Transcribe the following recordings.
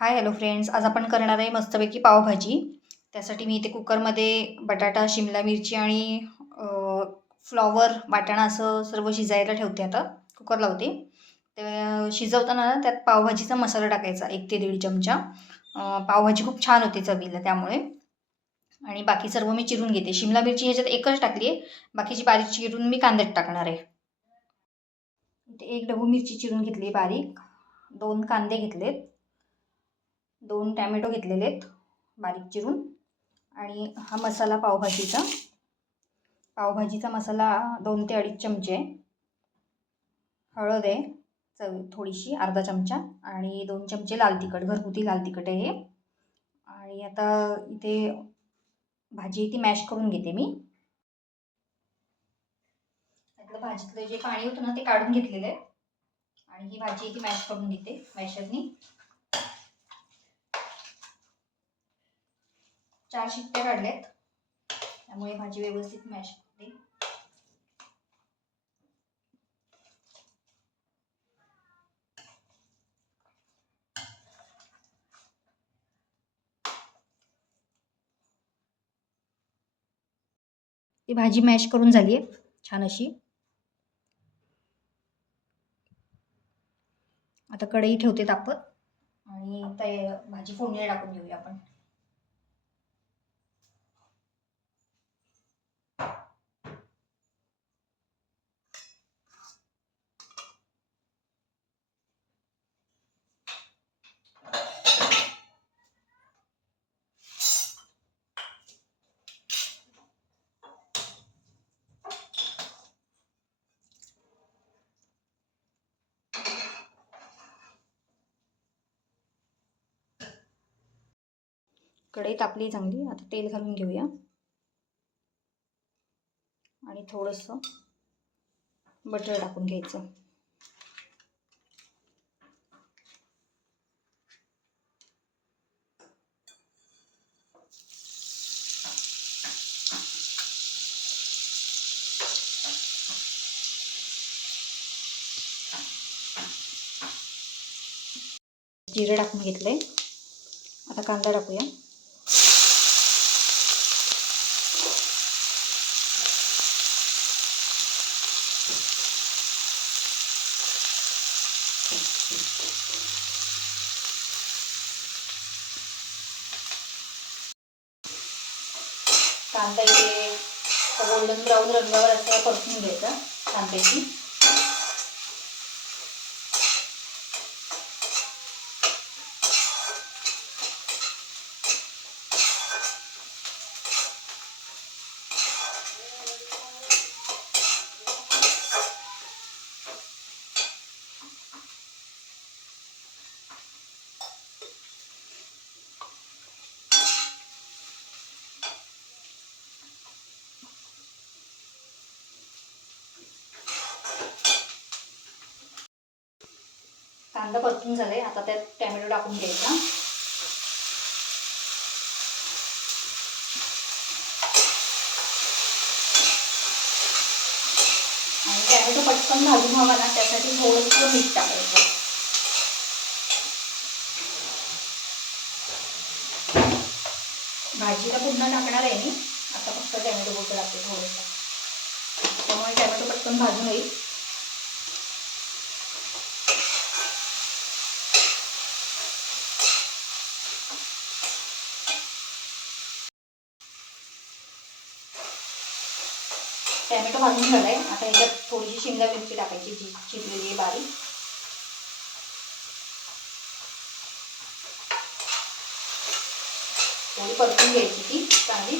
Hi hello friends आज आपण करणार आहे मस्तपैकी पावभाजी. त्यासाठी मी इथे कुकरमध्ये बटाटा शिमला मिरची आणि फ्लॉवर वाटाणा असं सर्व शिजायला ठेवते आता. कुकर लावते. ते शिजवताना ना त्यात पावभाजीचा मसाला टाकायचा एक ते दीड चमचा. पावभाजी खूप छान होते चवीला त्यामुळे. आणि बाकी सर्व मी चिरून घेते. शिमला मिरची ह्याच्यात एकच टाकली आहे. बाकीची बारीक चिरून मी कांद्यात टाकणार आहे. इथे एक डबू मिरची चिरून घेतली बारीक. दोन कांदे घेतलेत. दोन टॅमॅटो घेतलेले आहेत बारीक चिरून. आणि हा मसाला पावभाजीचा. पावभाजीचा मसाला दोन ते अडीच चमचे हळद आहे चव थोडीशी अर्धा चमचा. आणि दोन चमचे लाल तिखट घरगुती लाल तिखट आहे हे. आणि आता इथे भाजी ती मॅश करून घेते मी. त्यातलं भाजीतलं जे पाणी होतं ना ते काढून घेतलेलं आहे. आणि ही भाजी ती मॅश करून घेते मॅशरनी. चार शिट्ट्या काढल्यात. त्यामुळे भाजी व्यवस्थित मॅश होते. ती भाजी मॅश करून झाली आहे. छान अशी. आता कढई ठेवते तापत. आणि ते भाजी फोडणीला टाकून घेऊया आपण. कढई तापली चांगली. आता तेल घालून घेऊया. आणि थोडंसं बटर टाकून घ्यायचं. जिरं टाकून घेतलंय. आता कांदा टाकूया. कांदा इथे गोल्डन ब्राऊन रंगावर असं परतून घ्यायचा कांद्याची. कांदा परतून झालाय. आता त्यात टॅमॅटो टाकून घ्यायचा. आणि टॅमॅटो पटकन भाजून हवा ना त्यासाठी थोडंसं मीठ टाकायचं. भाजीला पुन्हा टाकणार आहे मी. आता फक्त टॅमॅटो बोलतो टाकते थोडंसं. त्यामुळे टॅमॅटो पटकन भाजून होईल टॅमॅटो भाजून आहे आता ह्याच्यात थोडीशी शिमला मिरची टाकायची जी चिरलेली आहे बारीक. थोडी परतून घ्यायची ती चांगली.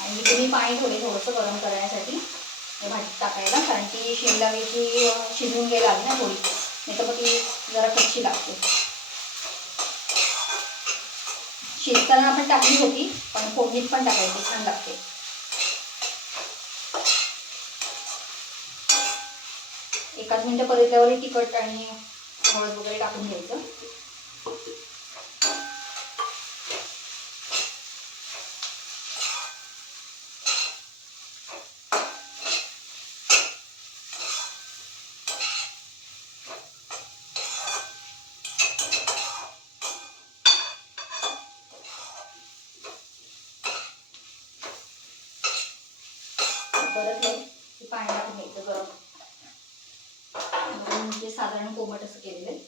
आणि इथे मी पाणी थोडे थोडंसं गरम करण्यासाठी भाजी टाकायला कारण ती शिमला मिरची शिजून घ्यायला आली ना थोडी. नाही तर मग ती जरा कच्ची लागते. शिजताना आपण टाकली होती पण फोडणीत पण टाकायची छान लागते. एकाच मिनटं परतल्यावर तिखट आणि हळद वगैरे टाकून घ्यायचं. परतलं की पाणी टाकून घ्यायचं गरम म्हणजे ते साधारण कोमट असं केलेलं आहे.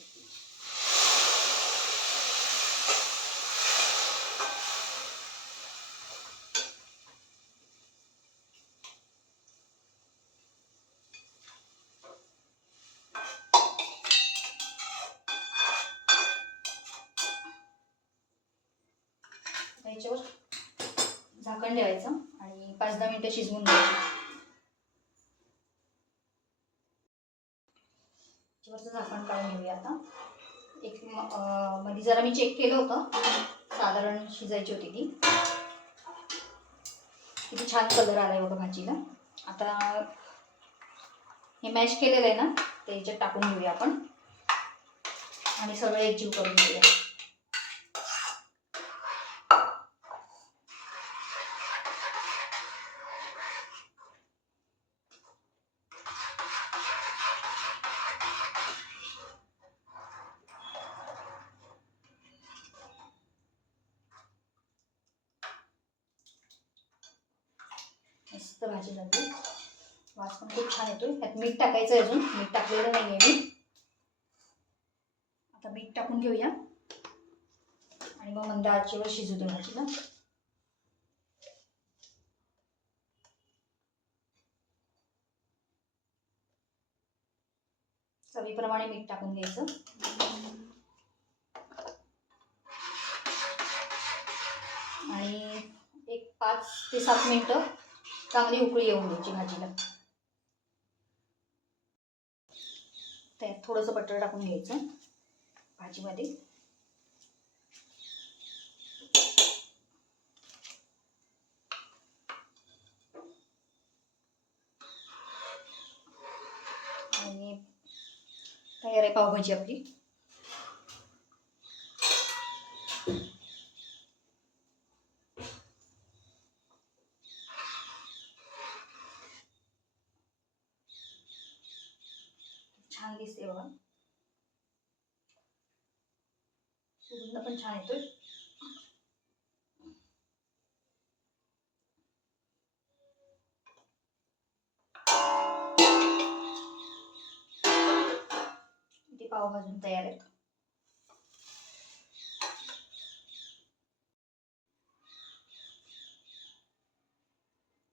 याच्यावर झाकण ठेवायचं आणि पाच दहा मिनटं शिजवून घ्यायची. त्याच्यावरचं झाकण काढून घेऊया आता? एक मध्ये जरा मी चेक केलं होतं. साधारण शिजायची होती ती. किती छान कलर आला आहे बघा भाजीला. आता हे मॅश केलेलं आहे ना ते याच्यात टाकून घेऊया आपण. आणि सगळं एकजीव करून घेऊया. मस्त भाजी झाली. वास पण खूप छान येतोय. त्यात मीठ टाकायचं आहे अजून. मीठ टाकलेलं नाही आहे मी. आता मीठ टाकून घेऊया. आणि मग मंद आचेवर शिजू दे भाजीला चवीप्रमाणे मीठ टाकून घ्यायचं. आणि एक पाच ते सात मिनटं चांगली उकळी येऊन द्यायची भाजीला. त्यात थोडंसं बटर टाकून घ्यायचं भाजीमध्ये. आणि तयार आहे पावभाजी आपली. छान दिसते बघा सुगंध पण छान येतोय. इथे पाव भाजून तयार आहेत.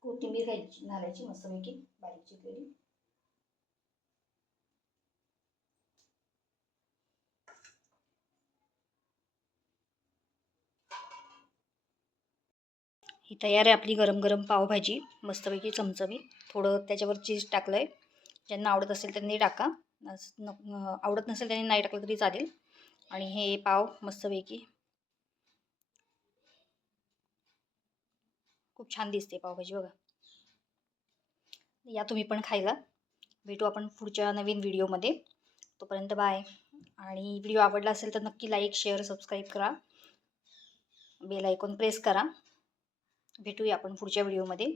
कोथिंबीर घ्यायची घालायची मस्तपैकी बारीक चिरलेली. तयार आहे आपली गरम गरम पावभाजी. मस्तपैकी चमचमीत. थोडं त्याच्यावर चीज टाकलं आहे ज्यांना आवडत असेल त्यांनी टाका. न- आवडत नसेल त्यांनी नाही टाकलं तरी चालेल. आणि हे पाव मस्तपैकी खूप छान दिसते पावभाजी बघा. या तुम्ही पण खायला. भेटू आपण पुढच्या नवीन व्हिडिओमध्ये. तोपर्यंत बाय आणि व्हिडिओ आवडला असेल तर नक्की लाईक शेअर सबस्क्राईब करा. बेल आयकॉन प्रेस करा. भेटूया आपण पुढच्या व्हिडिओमध्ये.